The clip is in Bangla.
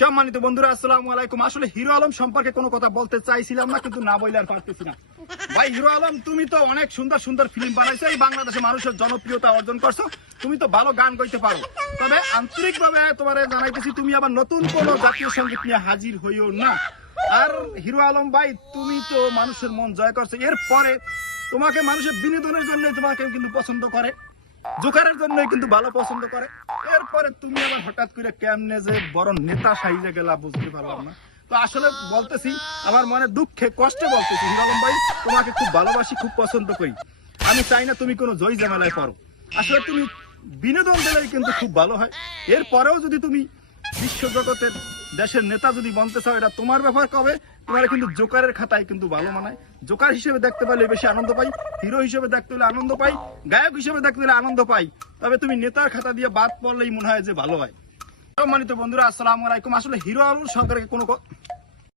সম্মানিত বন্ধুরা, আসসালামু আলাইকুম। আসলে হিরো আলম সম্পর্কে কোনো কথা বলতে চাইছিলাম না, কিন্তু না বললে আর পারতেছি না। ভাই হিরো আলম, তুমি তো অনেক সুন্দর সুন্দর ফিল্ম বানাইছো, এই বাংলাদেশে মানুষের জনপ্রিয়তা অর্জন করছো, তুমি তো ভালো গান গাইতে পারো। তবে আন্তরিকভাবে তোমার জানাইতেছি, তুমি আবার নতুন কোন জাতীয় সঙ্গীত নিয়ে হাজির হইও না। আর হিরো আলম ভাই, তুমি তো মানুষের মন জয় করছো, এরপরে তোমাকে মানুষের বিনোদনের জন্য তোমাকে কিন্তু পছন্দ করে, জোকারের জন্যই কিন্তু ভালো পছন্দ করে। এরপরে তুমি আবার হঠাৎ করে কেমনে যে বড় নেতা সাইজে গেলা বুঝতে পারলাম না। তো আসলে বলতেছি, আমার মনে দুঃখে কষ্টে বলতেছি, হিরো আলম ভাই তোমাকে খুব ভালোবাসি, খুব পছন্দ করি। আমি চাই না তুমি কোনো জয় ঝামেলায় পড়ো। আসলে তুমি বিনোদন দিলেই কিন্তু খুব ভালো হয়। এরপরেও যদি তুমি বিশ্বজগতের দেশের নেতা যদি বলতে চাও, এটা তোমার ব্যাপার। কবে তোমার কিন্তু জোকারের খাতায় কিন্তু ভালো মানায়। জোকার হিসেবে দেখতে পারলে বেশি আনন্দ পাই, হিরো হিসেবে দেখতে হলে আনন্দ পাই, গায়ক হিসেবে দেখতে হলে আনন্দ পাই। তবে তুমি নেতার খাতা দিয়ে বাদ পড়লেই মনে হয় যে ভালো হয়। সম্মানিত বন্ধুরা, আসসালামু আলাইকুম। আসলে হিরো আলম সরকারকে কোনো